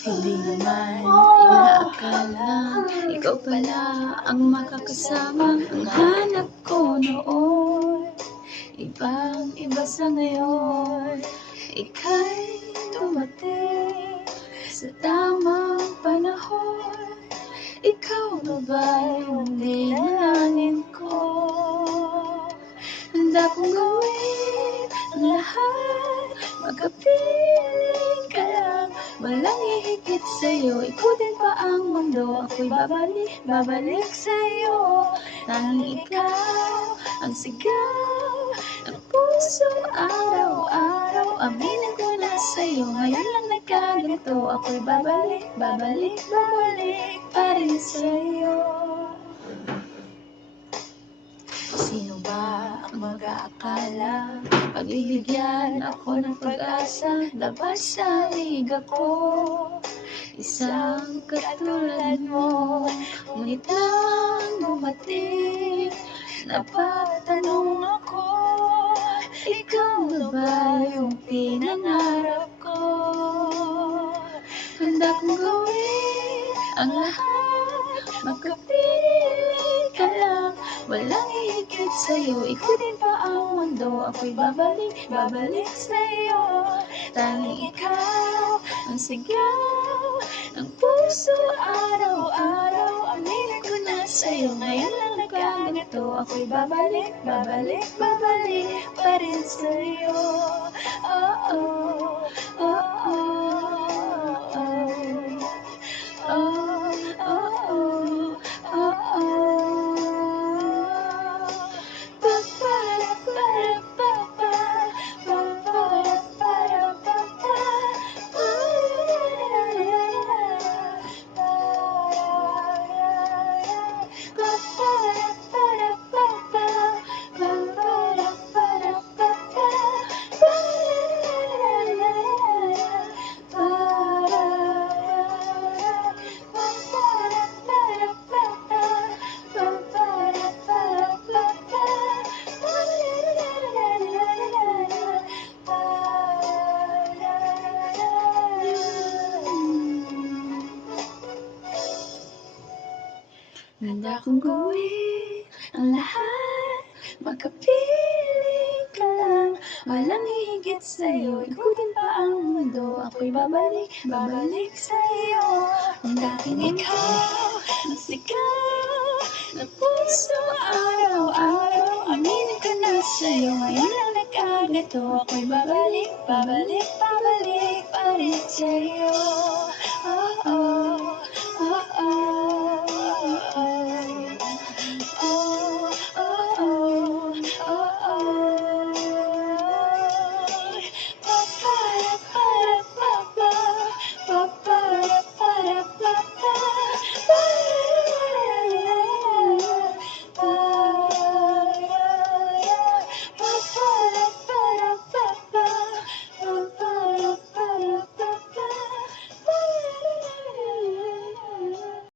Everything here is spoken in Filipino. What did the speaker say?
Hindi naman inaakala ikaw pala ang makakasama. Ang hanap ko noon, ibang-iba sa ngayon. Ika'y dumating sa tamang panahon. Ikaw na ba yung dinalangin ko? Handa kong gawin ang lahat, magkapiling ka lang. Walang hihigit sa'yo, ikutin pa ang mundo. Ako'y babalik sa'yo. Tanging ikaw ang sigaw ng puso araw-araw. Aminin ko na sa'yo, ngayon lang nagkaganito. Ako'y babalik pa rin sa'yo. Sino ba ang mag-aakala pagbibigyan ako ng pag-asa? Labas sa liga ko, isang katulad mo. Ngunit lang dumating, napatanong ako, ikaw na ba yung pinangarap ko? Handa kong gawin ang lahat, magkapiling ka lang. Walang hihigit sa'yo, ikutin pa ang mundo. Ako'y babalik sa'yo. Tanging ikaw ang sigaw ng puso araw-araw. Aminin ko na sa'yo, ngayon lang nagkaganito. Ako'y babalik pa rin sa'yo. Oh, oh, oh, oh, oh, oh, oh, oh, oh. Handa kong gawin ang lahat, magkapiling ka lang. Walang hihigit sa'yo, ikutin pa ang mundo. Ako'y babalik sa'yo. Ang dating ikaw, ang sigaw ng puso araw-araw. Aminin ko na sa'yo, ngayon lang nagkaganito. Ako'y babalik pa rin sa'yo. Oh, oh.